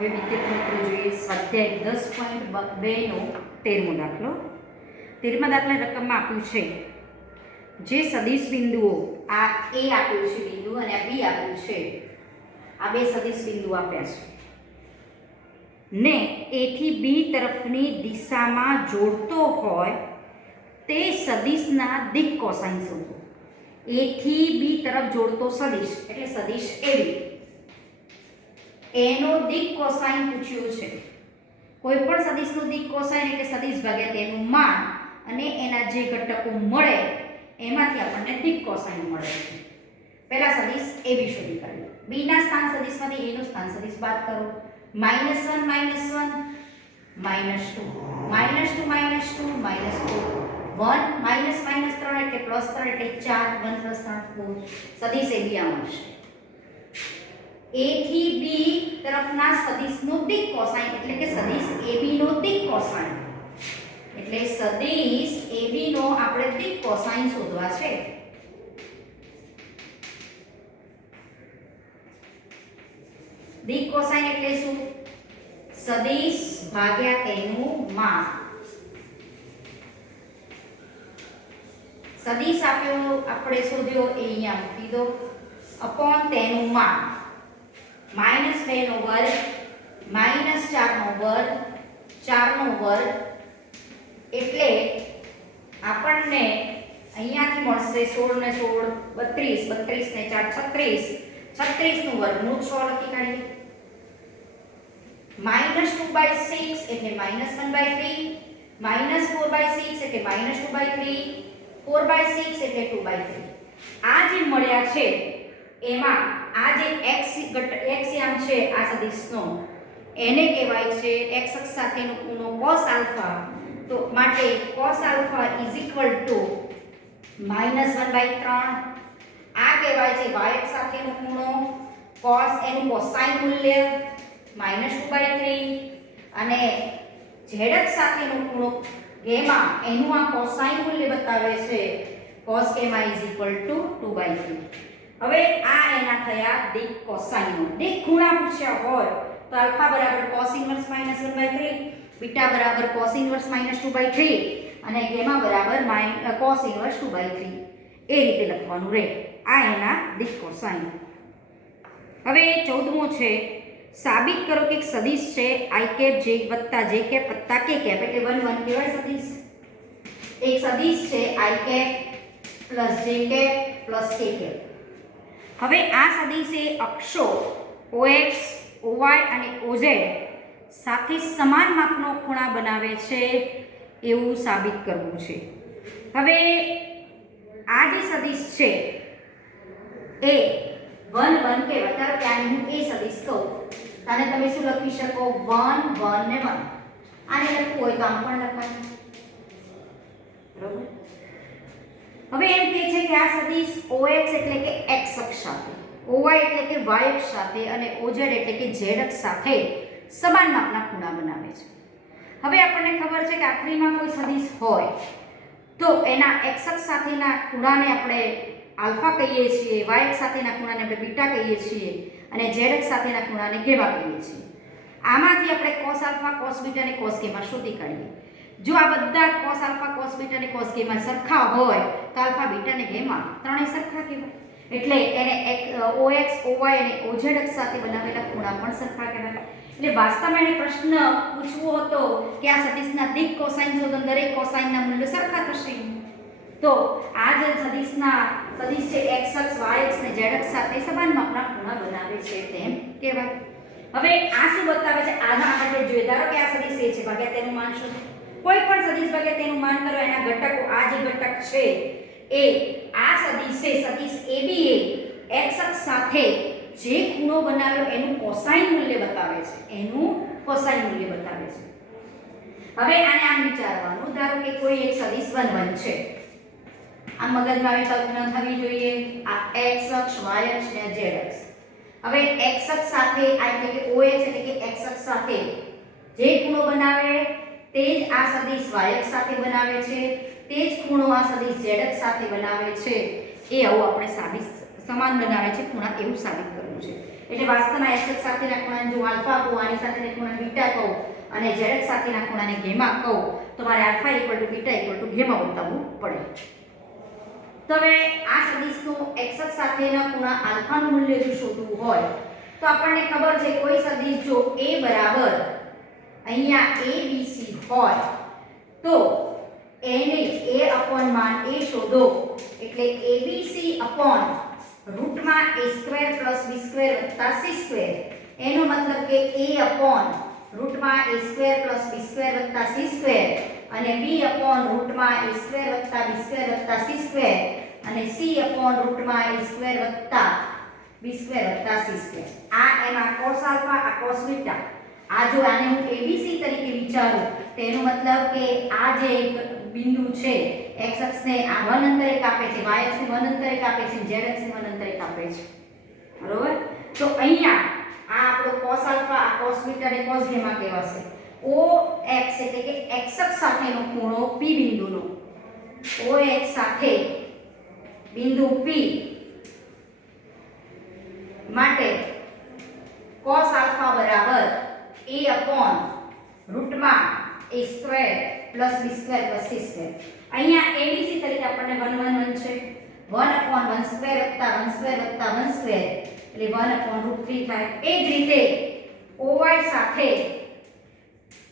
હવે વિદ્યાર્થી મિત્રો જોઈએ સ્વાધ્યાય 10.2 નો 13મો દાખલો. 13મા દાખલા રકમમાં આપ્યું છે જે સદિશ બિંદુઓ, આ એ આપ્યું છે બિંદુ અને આ બી આપ્યું છે, આ બે સદિશ બિંદુ આપ્યા છે ને એ થી બી તરફની દિશામાં જોડતો હોય તે સદિશના દિક કોસાઇન શોધો. એ થી બી તરફ જોડતો સદિશ એટલે સદિશ એબી, એનો દિક કોસાઇન પૂછ્યું છે. કોઈ પણ સદિશનું દિક કોસાઇન એટલે સદિશ ભાગ્યા તેનું માન અને એના જે ઘટકો મળે એમાંથી આપણને દિક કોસાઇન મળે છે. પહેલા સદિશ AB શોધી કાઢીએ. B ના સ્થાન સદિશમાંથી A નું સ્થાન સદિશ બાદ કરો. -1 -1 -2 -2 -2 -4 1 -3 એટલે +3 એટલે 4 1 + 3 4 સદિશ AB આ મળશે. A થી B તરફના સદિશનું દિક કોસાઇન એટલે કે સદિશ AB નો દિક કોસાઇન, એટલે સદિશ AB નો આપણે દિક કોસાઇન શોધવા છે. દિક કોસાઇન એટલે શું? સદિશ ભાગ્યા તેનું માપ. સદિશ આપ્યો આપણે શોધ્યો એ અહીંયા મૂકી દો અપોન તેનું માપ. -2 નો વર્ગ -4 નો વર્ગ 4 નો વર્ગ એટલે આપણને અહીંયાથી મળશે 16 ને 16 32 32 ને 4 36 36 નું વર્ગમૂળ 6 લખી કાઢીએ. -2/6 એટલે -1/3 -4/6 એટલે -2/3 4/6 એટલે 2/3. આ જે મળ્યા છે એમાં આ જે x યામ છે આ સદિશનો એને કહેવાય છે x અક્ષ સાથેનો ખૂણો cos આલ્ફા. તો માટે cos આલ્ફા -1/3. આ કહેવાય છે y અક્ષ સાથેનો ખૂણો cos, એનું કોસાઇન મૂલ્ય -2/3 અને z અક્ષ સાથેનો ખૂણો ગેમા, એનું આ કોસાઇન મૂલ્ય બતાવે છે cos gamma = 2/3. હવે આ એના થયા દિક કોસાઇનો. દિક ખૂણા પૂછ્યા હોય તો આલ્ફા બરાબર cos ઇન્વર્સ -1/3, બીટા બરાબર cos ઇન્વર્સ -2/3 અને ગેમા બરાબર cos ઇન્વર્સ 2/3 એ રીતે લખવાનું રહે. આ એના દિક કોસાઇન. હવે 14મો છે સાબિત કરો કે એક સદિશ છે i કેપ j વત્તા j કેપ વત્તા k કેપ એટલે 1 1 કેવાય સદિશ. એક સદિશ છે i cap plus j cap plus k cap. હવે આ સદિશે અક્ષો OX, OY અને OZ સાથે સમાન માપનો ખૂણા બનાવે છે એવું સાબિત કરવું છે. હવે આ જે સદિશ છે એ 1 1 કહેવાય. ધારો કે આને હું એ સદિશ કહું, આને તમે શું લખી શકો? 1 1 ને 1. આને લખવું હોય તો આમ પણ લખાય. બરોબર. હવે એમ કહે છે કે આ સદિશ OX એટલે કે x અક્ષ સાથે, OY એટલે કે y અક્ષ સાથે અને OZ એટલે કે z અક્ષ સાથે સમાન માપના ખૂણા બનાવે છે. હવે આપણને ખબર છે કે આખરીમાં કોઈ સદિશ હોય તો એના x અક્ષ સાથેના ખૂણાને આપણે આલ્ફા કહીએ છીએ, y અક્ષ સાથેના ખૂણાને આપણે બીટા કહીએ છીએ અને z અક્ષ સાથેના ખૂણાને ગેમા કહીએ છીએ. આમાંથી આપણે cos આલ્ફા, cos બીટા અને cos ગેમા શોધી કાઢીએ. જો આ બધા cos આલ્ફા, cos બીટા અને cos ગેમા સરખા હોય તો આલ્ફા, બીટા અને ગેમા ત્રણેય સરખા કહેવાય. એટલે એને OX, OY અને OZ અક્ષ સાથે બનાવેલા ખૂણા પણ સરખા કહેવાય. એટલે વાસ્તવમાં એને પ્રશ્ન પૂછવો હતો કે આ સદિશના દિક કોસાઇન શોધો, દરેક કોસાઇનના મૂલ્યો સરખા થશે. તો આ જે સદિશ છે x અક્ષ, y અક્ષ અને z અક્ષ સાથે સમાન માપના ખૂણા બનાવે છે તેમ કહેવાય. હવે આ શું બતાવે છે? આના માટે જોઈએ. ધારો કે આ સદિશ એ છે ભાગ્યા તેનું માન શોધો. કોઈ પણ સદિશ ભાગ્યા તેનું માન કરો, એના ઘટકો આ જે ઘટક છે એ આ સદિશ છે સદિશ AB એ x અક્ષ સાથે જે ખૂણો બનાવ્યો એનું કોસાઇન મૂલ્ય બતાવે છે, એનું કોસાઇન મૂલ્ય બતાવે છે. હવે આને આમ વિચારવાનું. ધારો કે કોઈ એક સદિશ 1 1 છે. આ મગજમાં આવી કલ્પના થવી જોઈએ. આ x અક્ષ, y અક્ષ અને z અક્ષ. હવે x અક્ષ સાથે આ એટલે કે OX એટલે કે x અક્ષ સાથે જે ખૂણો બનાવે તે જ આ સદિશ y અક્ષ સાથે બનાવે છે, તે જ ખૂણો આ સદિશ z અક્ષ સાથે બનાવે છે. એ આવું આપણે સમાન બનાવે છે ખૂણા એવું સાબિત કરવું છે. એટલે વાસ્તવમાં x અક્ષ સાથેના ખૂણાને જો આલ્ફા કહું, આની સાથેના ખૂણાને બીટા કહું અને z અક્ષ સાથેના ખૂણાને ગેમા કહું તો મારે આલ્ફા = બીટા = ગેમા બતાવવું પડે. તો હવે આ સદિશનું x અક્ષ સાથેના ખૂણા આલ્ફાનું મૂલ્ય જો શોધવું હોય તો આપણને ખબર છે કોઈ સદિશ જો a બરાબર અહીંયા abc હોય તો એને a/मान a શોધો એટલે abc upon રૂટમાં a² + b² + c² એનો મતલબ કે a upon રૂટમાં a² + b² + c² અને b upon રૂટમાં a² + b² + c² અને c upon રૂટમાં a² + b² + c². આ એમાં cos આલ્ફા આ cos બીટા. આ જો આને હું abc તરીકે વિચારું તો એનો મતલબ કે આ જે એક બિંદુ છે x અક્ષને આ 1 અંતરે કાપે છે, y અક્ષને 1 અંતરે કાપે છે, z અક્ષને 1 અંતરે કાપે છે. બરોબર? તો અહીંયા આ આપણો cos આલ્ફા આ cos બીટા ને cos ગેમા કહેવાશે. OX એટલે કે x અક્ષ સાથેનો ખૂણો p બિંદુનો OX સાથે બિંદુ p માટે cos આલ્ફા બરાબર a/√માં a² + b² + c². અહીંયા abc તરીકે આપણને 1 1 1 છે 1/1² + 1² + 1² એટલે 1/√3 થાય. એ જ રીતે OY સાથે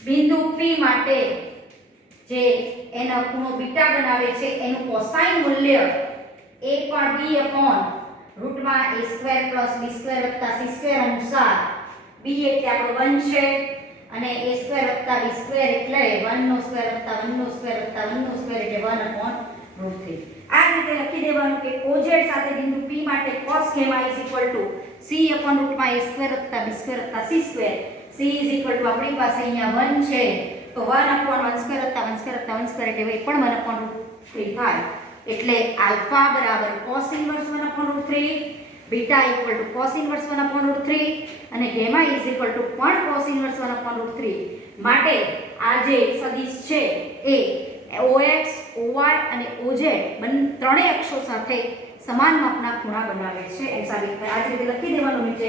બિંદુ P માટે જે એનો ખૂણો બીટા બનાવે છે એનું કોસાઇન મૂલ્ય a પણ b/√માં a² + b² + c² અનુસાર b એટલે આપણો 1 છે અને a² + b² એટલે 1² + 1² + 1² એટલે 1/√3. આ રીતે લખી દેવાનું કે OZ સાથે બિંદુ P માટે cos gamma = c/√માં a² + b² + c². c આપણી પાસે અહીંયા 1 છે તો 1/1² + 1² એટલે એ પણ 1/√3 થાય. એટલે આલ્ફા બરાબર cos 1/√3, બીટા = cos 1/√3 અને ગેમા પણ cos 1/√3. માટે આ જે સદિશ છે એ OX, OY અને OZ ત્રણેય અક્ષો સાથે સમાન માપના ખૂણા બનાવે છે એમ સાબિત થાય. આ રીતે લખી દેવાનું નીચે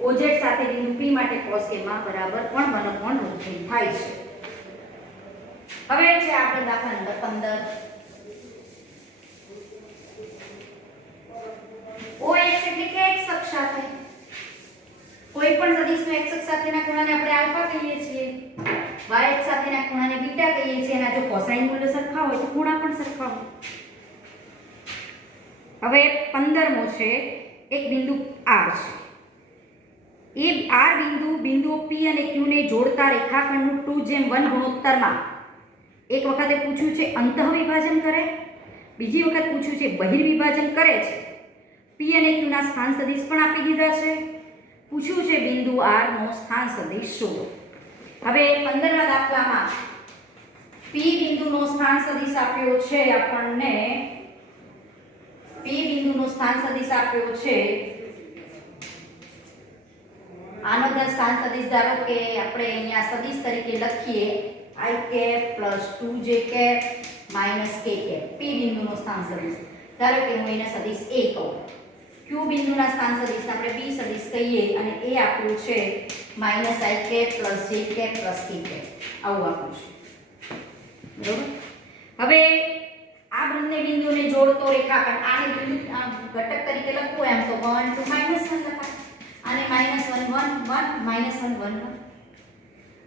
OZ સાથે બિંદુ P માટે cos gamma બરાબર પણ 1/√3 થાય છે. હવે છે આપણે દાખલા નંબર 15. OX એટલે કે x અક્ષ સાથે કોઈ પણ સદિશનો x અક્ષ સાથેના ખૂણાને આપણે આલ્ફા કહીએ છીએ, y અક્ષ સાથેના ખૂણાને બીટા કહીએ છીએ. એના જો કોસાઇન મૂલ્ય સરખા હોય તો ખૂણા પણ સરખા હોય. હવે 15મો છે એક બિંદુ R છે. એ R બિંદુઓ P અને Q ને જોડતા રેખાખંડનું 2:1 ગુણોત્તરમાં એક વખતે પૂછ્યું છે અંતઃવિભાજન કરે, બીજી વખત પૂછ્યું છે બહિર્વિભાજન કરે છે. P અને Q ના સ્થાન સદિશ પણ આપી દીધા છે. પૂછ્યું છે બિંદુ R નો સ્થાન સદિશ શોધો. હવે 15મા દાખલામાં P બિંદુનો સ્થાન સદિશ આપ્યો છે આપણને. P બિંદુનો સ્થાન સદિશ આપ્યો છે. આનો સ્થાન સદિશ ધારો કે આપણે અહીંયા સદિશ તરીકે લખીએ i + 2j - k. P બિંદુનો સ્થાન સદિશ ધારો કે હું એને સદિશ A કહું. Q બિંદુના સ્થાન સદિશ આપણે P સદિશ કહીએ અને એ આપ્યું છે -i + j + k. આવું આપ્યું છે. બરોબર? હવે આ બંને બિંદુને જોડતો રેખાખંડ આને બિંદુ ઘટક તરીકે લખવું એમ તો 1 2 -1 લખાય. આને -1 1 -1 1 1.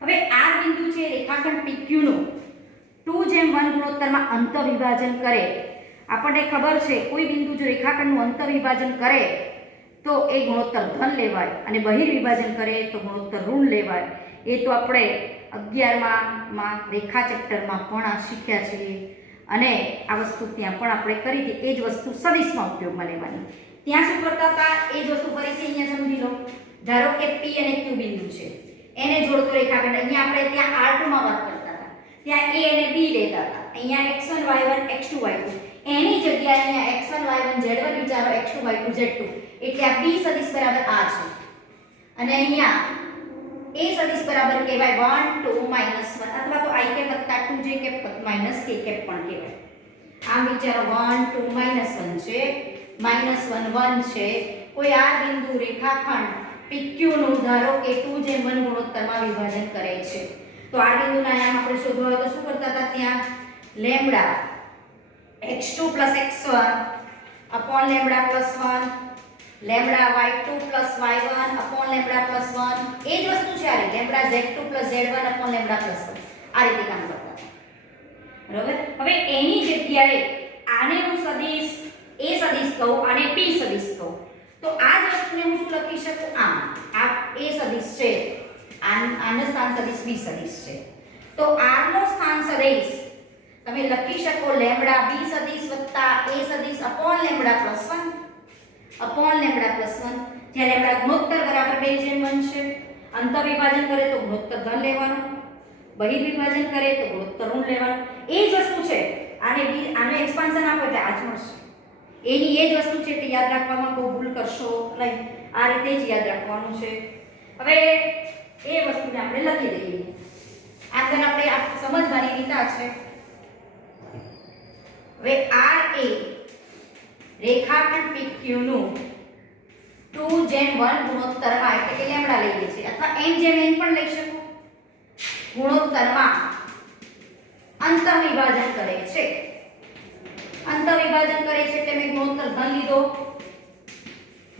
હવે આ બિંદુ છે રેખાખંડ PQ નું 2:1 ગુણોત્તરમાં અંતઃવિભાજન કરે. આપણને ખબર છે કોઈ બિંદુ જો રેખાખંડનું અંતઃવિભાજન કરે તો એ ગુણોત્તર ધન લેવાય અને બહિર્વિભાજન કરે તો ગુણોત્તર ઋણ લેવાય. એ તો આપણે 11મા રેખા ચેપ્ટરમાં પણ શીખ્યા છીએ અને આ વસ્તુ ત્યાં પણ આપણે કરી હતી. એ જ વસ્તુ સદિશમાં ઉપયોગમાં લેવાની. ત્યાં શું કરતા હતા એ જ વસ્તુ ફરીથી અહીંયા સમજી લો. ધારો કે P અને Q બિંદુ છે એને જોડતો રેખાખંડ અહીંયા આપણે ત્યાં R2 માં વાત કરતા હતા. ત્યાં A અને B લેતા હતા. અહીંયા x1 y1 x2 y2 એની જગ્યાએ અહીંયા x1 y1 z1 વિચારો x2 y2 z2 એટલે આ B સદિશ બરાબર આ છે અને અહીંયા A સદિશ બરાબર કહેવાય 1 2 -1 અથવા તો i k + 2j k પણ કહેવાય. આમ વિચારો 1 2 -1 છે -1 1 છે. કોઈ આ બિંદુ રેખાખંડ PQ નું ધારો કે 2:1 ગુણોત્તરમાં વિભાજન કરે છે. તો આ બિંદુના આયામ આપણે શોધવા હોય તો શું કરતા હતા ત્યાં lambda x2 + x1 upon lambda + 1 lambda y2 + y1 upon lambda + 1 એ જ વસ્તુ છે આ lambda z2 + z1 upon lambda + 1 આ રીતે કામ કરતા હતા. બરોબર. હવે એની જગ્યાએ આને હું સદિશ a સદિશ કહું અને p સદિશ કહું તો આ જ વસ્તુને હું શું લખી શકું આમ આ a સદિશ છે આનો સ્થાન સદિશ b સદિશ છે તો r નો સ્થાન સદિશ તમે લખી શકો લેમ્બડા b સદિશ વત્તા a સદિશ upon લેમ્બડા + 1 upon લેમ્બડા + 1 જ્યાં લેમ્બડા ગુણોત્તર બરાબર 2:1 બનશે. અંતર વિભાજન કરે તો ગુણોત્તર ધન લેવાનો, બહિર વિભાજન કરે તો ગુણોત્તર ઋણ લેવાનો. એ જ વસ્તુ છે આને એક્સપાન્શન આપો એટલે આ જ મળશે. એની એ જ વસ્તુ છે એટલે યાદ રાખવામાં કોઈ ભૂલ કરશો નહીં. આ રીતે જ યાદ રાખવાનું છે. હવે એ વસ્તુને આપણે લખી દઈએ. આગળ આપણે આ સમજવાની રીત આ છે. હવે R એ રેખાખંડ PQ નું 2:1 ગુણોત્તરમાં એટલે કે લેમ્બડા લઈએ છીએ અથવા m/n પણ લઈ શકો ગુણોત્તરમાં અંતર વિભાજન કરે છે. અંતર વિભાજન કરે છે એટલે મેં ગુણોત્તર ધન લીધો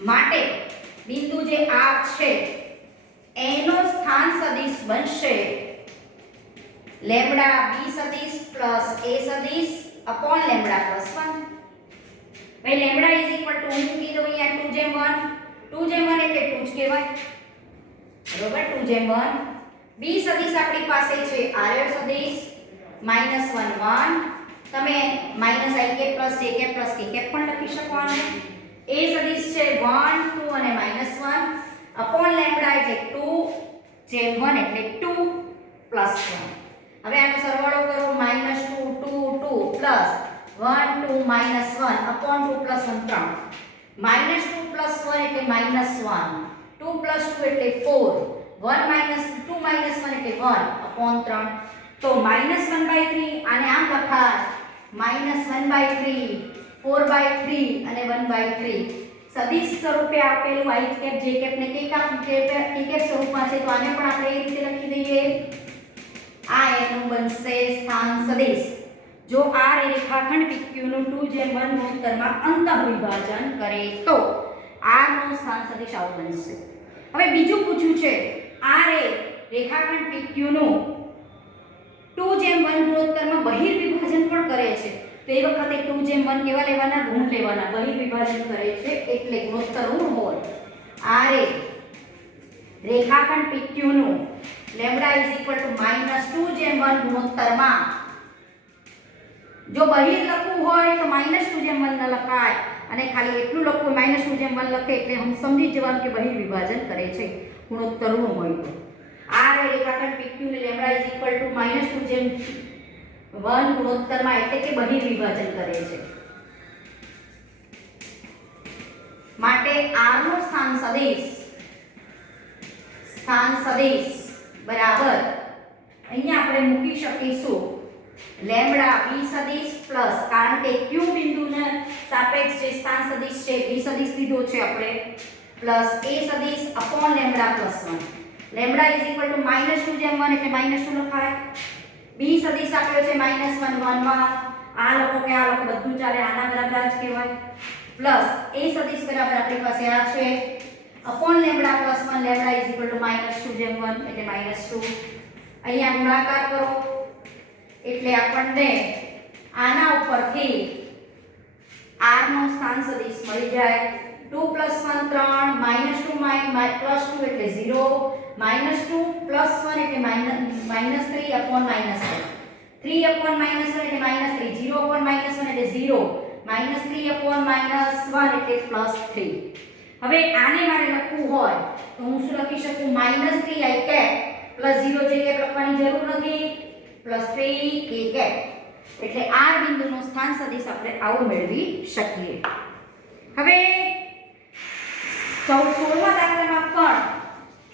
માટે બિંદુ જે R છે એનો સ્થાન સદિશ બનશે લેમ્બડા b સદિશ પ્લસ a સદિશ upon લેમ્બડા + 1. ભાઈ લેમ્બડા ઇઝ ઇક્વલ ટુ હું મૂકી દઉં અહીંયા 2:1 એટલે 2 જ કહેવાય. બરોબર 2:1 b સદિશ આપણી પાસે છે r સદિશ -1 1 તમે -ik + jk + kk પણ લખી શકો આને. a સદિશ છે 1 2 અને -1 upon લેમ્બડા એટલે 2:1 એટલે 2 + 1. હવે આનો સરવાળો કરો -2 2 2 પ્લસ 1 2 -1 upon 2 + 1 3 -2 + 1 એટલે -1 2 + 2 એટલે 4 1 - 2 - 1 એટલે 1 upon 3 તો -1/3 આને આમ લખાય -1/3 4/3 અને 1/3 સદિશ સ્વરૂપે આપેલું i કેપ j કેપ ને k કેપ સ્વરૂપમાં છે તો આને પણ આપણે એ રીતે લખી દઈએ. આ એનું બનશે સ્થાન સદિશ જો r એ રેખાખંડ PQ નું 2:1 ગુણોત્તરમાં અંતઃ વિભાજન કરે તો r નું સ્થાન સદિશ આવું બનશે. હવે બીજું પૂછ્યું છે r એ રેખાખંડ PQ નું 2:1 ગુણોત્તરમાં બહિર વિભાજન પણ કરે છે તો એ વખતે 2:1 કેવા લેવાના ઋણ લેવાના. બહિર વિભાજન કરે છે એટલે ગુણોત્તર ઋણ હોય. r એ રેખાખંડ PQ નું લેમ્બડા ઇઝ ઇક્વલ ટુ -2:1 ગુણોત્તરમાં જો બહિર લખવું હોય તો -2:1 ન લખાય અને ખાલી એટલું લખવું -2:1 લખે એટલે હમ સમજી જવાનું કે બહિર વિભાજન કરે છે ગુણોત્તર ઋણ હોય તો. r એ રેખાખંડ PQ ને લેમ્બડા ઇઝ ઇક્વલ ટુ -2:1 ગુણોત્તરમાં એટલે કે બહિર વિભાજન કરે છે માટે r નું સ્થાન સદિશ બરાબર અહીંયા આપણે મૂકી શકીશું લેમ્બડા b સદિશ પ્લસ કારણ કે q બિંદુને સાપેક્ષ જે સ્થાન સદિશ છે b સદિશ લીધો છે આપણે પ્લસ a સદિશ upon lambda + 1 lambda is equal to -2:1 એટલે -2 લખાય. b સદિશ આપ્યો છે -1 1 1 આ લોકો કે આ લોકો બધું ચાલે આના બરાબર જ કહેવાય પ્લસ a સદિશ બરાબર આપણી પાસે આ છે upon lambda + 1 lambda is equal to -2:1 એટલે -2 અહીંયા ગુણાકાર કરો એટલે આપણને આના ઉપરથી r નો સ્થાન સદિશ મળી જાય 2 + 1 3 -2 +2 એટલે 0 -2 + 1 એટલે -3 upon -1 3 upon -1 એટલે -3 0 upon -1 એટલે 0 -3 upon -1 એટલે +3. હવે આને મારે લખવું હોય તો હું શું લખી શકું -3 i કેપ + 0 j કેપ લખવાની જરૂર નથી +3 k કેપ એટલે r બિંદુનો સ્થાન સદિશ આપણે આવો મેળવી શકીએ. હવે 16મા દાખલામાં પણ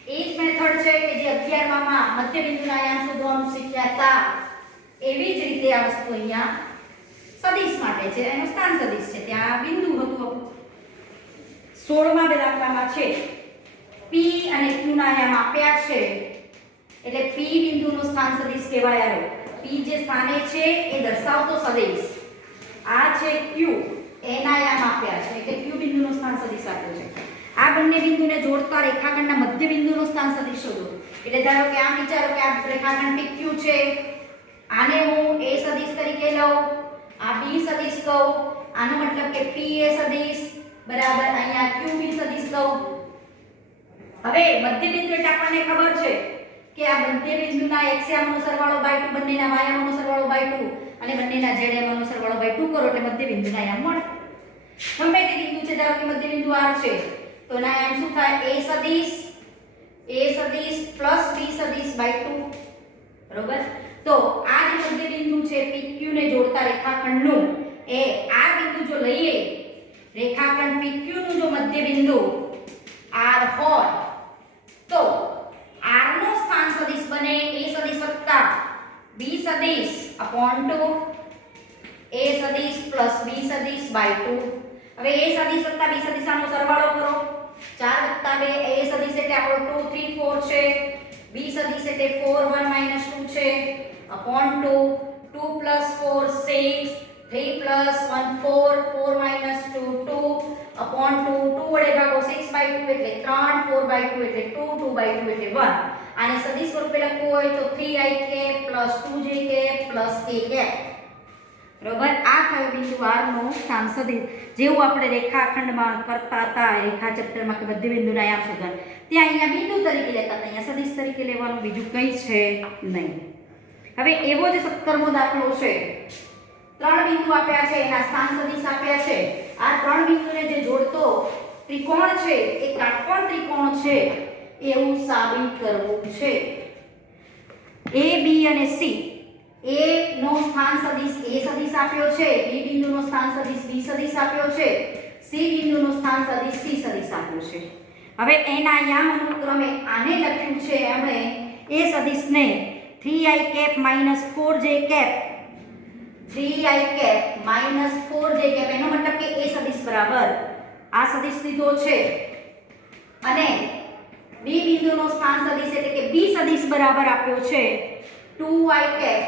એ જ મેથડ છે કે જે 11માં મધ્ય બિંદુના આયામ શોધવાનું શીખ્યા હતા એવી જ રીતે આ વસ્તુ અહીંયા સદિશ માટે છે એનું સ્થાન સદિશ છે ત્યાં બિંદુ હતું 16મા દાખલામાં છે P અને Q ના આયામ આપ્યા છે એટલે P બિંદુનું સ્થાન સદિશ કહેવાય. P જે સ્થાને છે એ દર્શાવતો સદિશ આ છે Q, એના આયામ આપ્યા છે એટલે Q બિંદુનું સ્થાન સદિશ આપ્યો છે. આ બંને બિંદુને જોડતા રેખાખંડના મધ્ય બિંદુનું સ્થાન સદિશ શોધો. એટલે ધારો કે આમ વિચારો કે આ રેખાખંડ PQ છે, આને હું A સદિશ તરીકે લઉં, આ B સદિશ કહું, આનો મતલબ કે PA સદિશ બરાબર અહીંયા QB સદિશ લઉં. હવે મધ્ય બિંદુ એટલે આપણને ખબર છે કે આ મધ્ય બિંદુના x યામનો સરવાળો બાય 2, બંનેના y યામનો સરવાળો બાય 2 અને બંનેના z યામનો સરવાળો બાય 2 કરો એટલે મધ્ય બિંદુના આયામ મળે. ગમે તે બિંદુ છે, ધારો કે મધ્ય બિંદુ R છે તો એના આયામ શું થાય? A સદિશ પ્લસ B સદિશ બાય 2. બરોબર? તો આ જે મધ્ય બિંદુ છે PQ ને જોડતા રેખાખંડનું એ આ બિંદુ જો લઈએ, રેખાખંડ PQ નું જો મધ્ય બિંદુ R હોય તો R નું સ્થાન સદિશ બને A સદિશ વત્તા B સદિશ upon 2, A સદિશ પ્લસ B સદિશ બાય 2. હવે A સદિશ વત્તા B સદિશ આનો સરવાળો કરો. 4 વત્તા 2 A સદિશ એટલે આપણો 2 3 4 છે, B સદિશ એટલે 4 1 2 છે upon 2, 2 plus 4 6, 3 plus 1 4, 4 2 2 upon 2, 2 વડે ભાગો 6 by 2 એટલે 3, 4 by 2 એટલે 2, 2 by 2 એટલે 1. આને સદિશ સ્વરૂપે લખવું હોય તો 3i plus 2j plus k. બરોબર? આ થયો બિંદુ R નો સ્થાન સદિશ. જેવું આપણે રેખાખંડમાં કરતા હતા, રેખા ચેપ્ટરમાં કે મધ્ય બિંદુના આયામ શોધવા, ત્યાં અહીંયા બિંદુ તરીકે લેતા હતા, અહીંયા સદિશ તરીકે લેવાનું, બીજું કંઈ છે નહીં. હવે એવો જ 17મો દાખલો છે. 3 બિંદુ આપ્યા છે, એના સ્થાન સદિશ આપ્યા છે. આ 3 બિંદુને જે જોડતો ત્રિકોણ છે એ કાટકોણ ત્રિકોણ છે એવું સાબિત કરવું છે. A B અને C, A નો સ્થાન સદિશ A સદિશ આપ્યો છે, B બિંદુનો સ્થાન સદિશ B સદિશ આપ્યો છે, C બિંદુનો સ્થાન સદિશ C સદિશ આપ્યો છે. હવે એના યામ અનુક્રમે આને લખ્યું છે આપણે A સદિશને 3i cap minus 4j cap, 3i cap minus 4j cap, એનો મતલબ કે A સદિશ બરાબર આ સદિશ લીધો છે અને B બિંદુનો સ્થાન સદિશ એટલે કે B સદિશ બરાબર આપ્યો છે 2i cap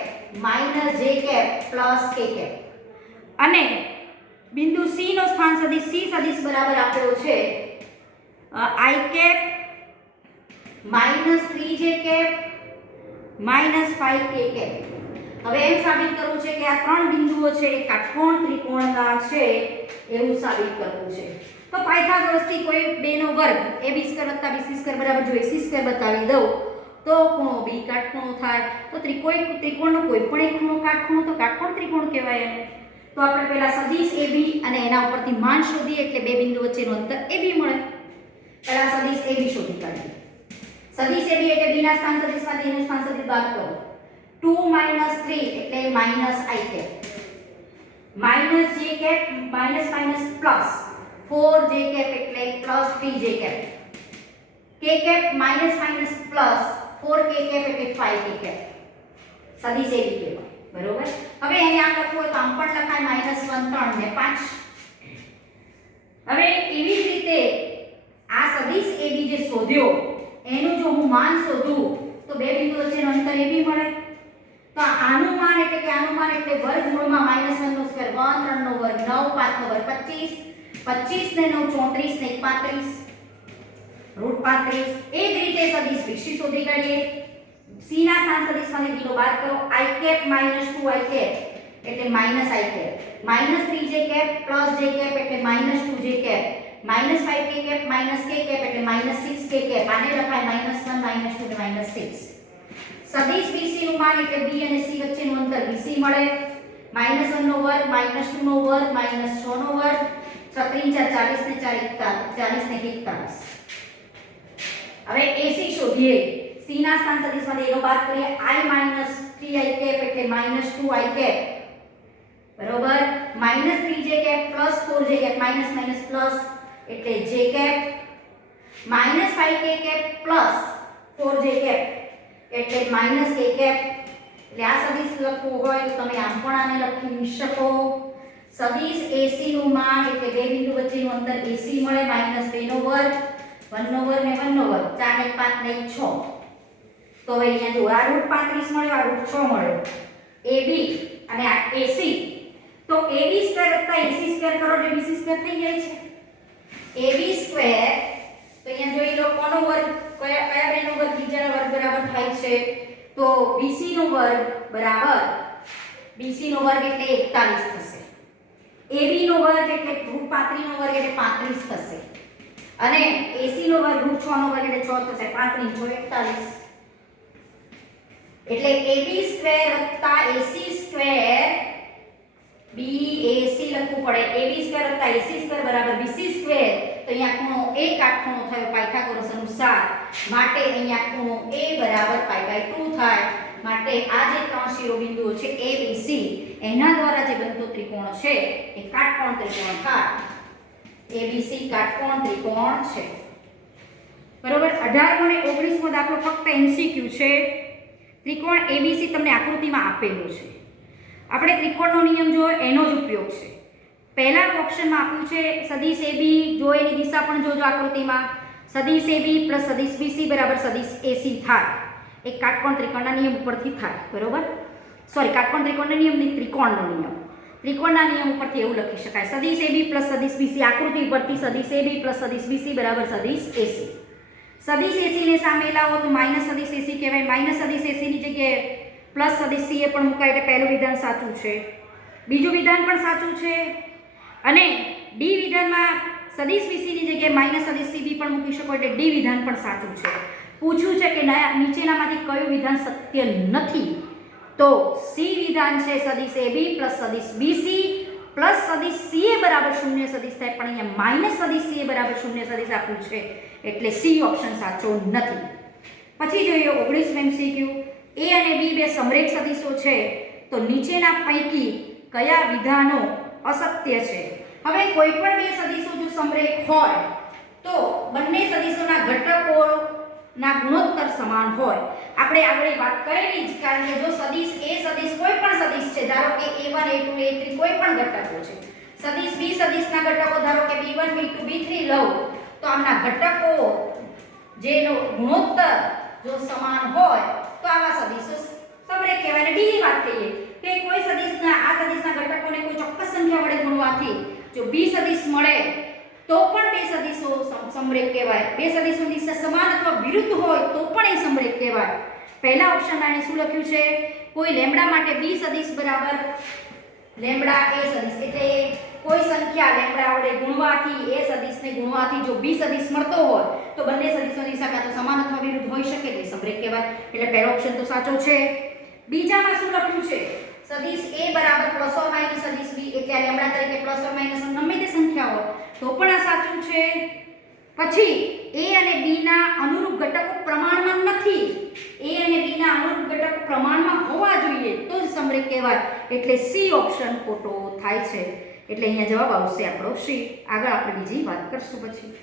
minus j cap plus k cap, અને બિંદુ C નો સ્થાન સદિશ C સદિશ બરાબર આપ્યો છે i cap minus 3j cap minus 5k cap. હવે એમ સાબિત કરવું છે કે આ 3 બિંદુઓ છે એ કાટકોણ ત્રિકોણના છે એવું સાબિત કરવું છે. તો પાયથાગોરસથી કોઈ બેનો વર્ગ ab² + bc² બરાબર જો ac² બતાવી દઉં તો ખૂણો b કાટખૂણો થાય. તો ત્રિકોણનો કોઈ પણ એક ખૂણો કાટખૂણો તો કાટકોણ ત્રિકોણ કહેવાય એને. તો આપણે પહેલા સદિશ ab અને એના ઉપરથી માન શોધીએ એટલે બે બિંદુ વચ્ચેનું અંતર ab મળે. પહેલા સદિશ ab શોધી કાઢીએ. સદિશ ab એટલે b ના સ્થાન સદિશમાંથી એનું સ્થાન સદિશ બાદ કરો. 2 - 3 એટલે -i cap, minus j cap minus plus 4j cap એટલે plus 3j cap, k cap minus plus 4k cap એટલે 5k cap. સદિશ ab કહેવાય. બરોબર? હવે અહીંયા આમ લખવું હોય તો આમ પણ લખાય -1 3 ને 5. હવે એવી જ રીતે આ સદિશ ab જે શોધ્યો એનું જો હું માન શોધું તો બે બિંદુ વચ્ચેનું અંતર ab મળે. તો આનું માન એટલે કે આનું માન એટલે વર્ગમૂળમાં -1 નો સ્ક્વેર 1 3 નો વર્ગ 9 5 નો વર્ગ 25 ને 9 34 ને 35 √35. એ જ રીતે સદિશ bc શોધી કાઢીએ. c ના સ્થાન સદિશમાંથી b નો બાદ કરો. i cap minus 2i cap એટલે -i cap, -3j cap plus j cap એટલે -2j cap, -5k cap minus k cap એટલે -6k cap. આને લખાય -1 -2 ને -6. સદિશ bc નું માન એટલે b અને c વચ્ચેનું અંતર bc મળે. -1 નો વર્ગ -2 નો વર્ગ -6 નો વર્ગ 6 × 4 = 40 ને 41. હવે ac શોધીએ. c ના સ્થાન સદિશમાંથી એનો બાદ કરીએ. i - 3i cap એટલે -2i cap બરોબર, -3j cap plus 4j cap minus plus એટલે j cap, -5k cap plus 4j cap એટલે -k cap. એટલે આ સદિશ લખવું હોય તો તમે આમ પણ આને લખી શકો. સદિશ AC નું માન એટલે બે બિંદુ વચ્ચેનું અંતર AC મળે -2 નો વર્ગ 1 નો વર્ગ ને 1 નો વર્ગ 4 ને 5 ને 6 તો હવે અહીંયા જો આ √35 મળ્યો આ √6 મળ્યો AB અને આ AC તો AB સ્ક્વેર વત્તા AC સ્ક્વેર કરો એટલે BC સ્ક્વેર થઈ જાય છે AB સ્ક્વેર તો અહીંયા જોઈ લો કોનો વર્ગ કયા બેનો વર્ગ બીજાનો વર્ગ બરાબર થાય છે તો BC નો વર્ગ બરાબર BC નો વર્ગ એટલે 41 થશે AB નો વર્ગ એટલે √35 નો વર્ગ એટલે 35 થશે અને AC નો વર્ગ √6 નો વર્ગ એટલે 6 થશે 35 6 41 એટલે AB સ્ક્વેર વત્તા AC સ્ક્વેર BAC લખવું પડે AB સ્ક્વેર વત્તા AC સ્ક્વેર બરાબર BC સ્ક્વેર તો અહીંયા ખૂણો A કાટખૂણો થયો પાયથાગોરસ અનુસાર માટે અહીંયા ખૂણો A બરાબર π/2 થાય માટે આ જે ત્રણ શિરોબિંદુઓ છે ABC એના દ્વારા જે બનતો ત્રિકોણ છે એ કાટકોણ ત્રિકોણ થાય ABC કાટકોણ ત્રિકોણ છે બરોબર 18મો અને 19મો દાખલો ફક્ત MCQ છે ત્રિકોણ ABC તમને આકૃતિમાં આપેલું છે આપણે ત્રિકોણનો નિયમ જો એનો જ ઉપયોગ છે પહેલા ઓપ્શનમાં આપ્યું છે સદિશ AB જો એની દિશા પણ જોજો આકૃતિમાં સદિશ AB + સદિશ BC બરાબર સદિશ AC થાય એક કાટકોણ ત્રિકોણના નિયમ ઉપરથી થાય બરોબર સોરી કાટકોણ ત્રિકોણના નિયમ નહીં ત્રિકોણનો નિયમ ત્રિકોણના નિયમ ઉપરથી એવું લખી શકાય સદિશ AB + સદિશ BC આકૃતિ ઉપરથી સદિશ AB + સદિશ BC બરાબર સદિશ AC સદિશ AC ને સામે લાવો તો માઈનસ સદિશ AC કહેવાય માઈનસ સદિશ AC ની જગ્યાએ પ્લસ સદિશ CA પણ મુકાય એટલે પહેલું વિધાન સાચું છે બીજું વિધાન પણ સાચું છે અને ડી વિધાનમાં સદિશ BC ની જગ્યાએ માઈનસ સદિશ CB પણ મૂકી શકો એટલે ડી વિધાન પણ સાચું છે પૂછ્યું છે કે નીચેનામાંથી કયું વિધાન સત્ય નથી તો સી વિધાન છે સદિશ AB + સદિશ BC + સદિશ CA બરાબર 0 સદિશ થાય પણ અહીંયા માઈનસ સદિશ CA બરાબર 0 સદિશ આપ્યું છે એટલે સી ઓપ્શન સાચો નથી પછી જોઈએ 19 MCQ A અને B બે સમરેખ સદિશો છે તો નીચેના પૈકી કયા વિધાનો અસત્ય છે હવે કોઈ પણ બે સદિશો જો સમરેખ હોય તો બંને સદિશોના ઘટકોના ગુણોત્તર સમાન હોય આપણે આગળ વાત કરેલી જ કારણ કે જો સદિશ A સદિશ કોઈ પણ સદિશ છે ધારો કે A1 A2 A3 કોઈ પણ ઘટકો છે સદિશ B સદિશના ઘટકો ધારો કે B1 B2 B3 લઉં તો આમના ઘટકો જેનો ગુણોત્તર જો સમાન હોય તો આવા સદિશો સમરેખ કહેવાય અને બીજી વાત કહીએ કે કોઈ સદિશના આ સદિશના ઘટકોને કોઈ ચોક્કસ સંખ્યા વડે ગુણવાથી જો B સદિશ મળે તો પણ બે સદિશો સમરેખ કહેવાય બે સદિશોની દિશા સમાન અથવા વિરુદ્ધ હોય તો પણ એ સમરેખ કહેવાય પહેલા ઓપ્શનમાં એને શું લખ્યું છે કોઈ લેમ્બડા માટે B સદિશ બરાબર લેમ્બડા A સદિશ એટલે કોઈ સંખ્યા લેમ્બડા વડે ગુણવાથી A સદિશને ગુણવાથી જો B સદિશ મળતો હોય તો બંને સદિશોની દિશા કાં તો સમાન અથવા વિરુદ્ધ હોઈ શકે તે સમરેખ કહેવાય એટલે પહેલો ઓપ્શન તો સાચો છે બીજામાં શું લખ્યું છે સદિશ A બરાબર ± સદિશ B એટલે લેમ્બડા તરીકે ± ગમે તે સંખ્યા હોય તો પણ આ સાચું છે પછી A અને B ના અનુરૂપ ઘટકો પ્રમાણમાં નથી A અને B ના અનુરૂપ ઘટકો પ્રમાણમાં હોવા જોઈએ તો જ સમરેખ કહેવાય એટલે સી ઓપ્શન ખોટો થાય છે એટલે અહીંયા જવાબ આવશે આપણો સી આગળ આપણે બીજી વાત કરશું પછી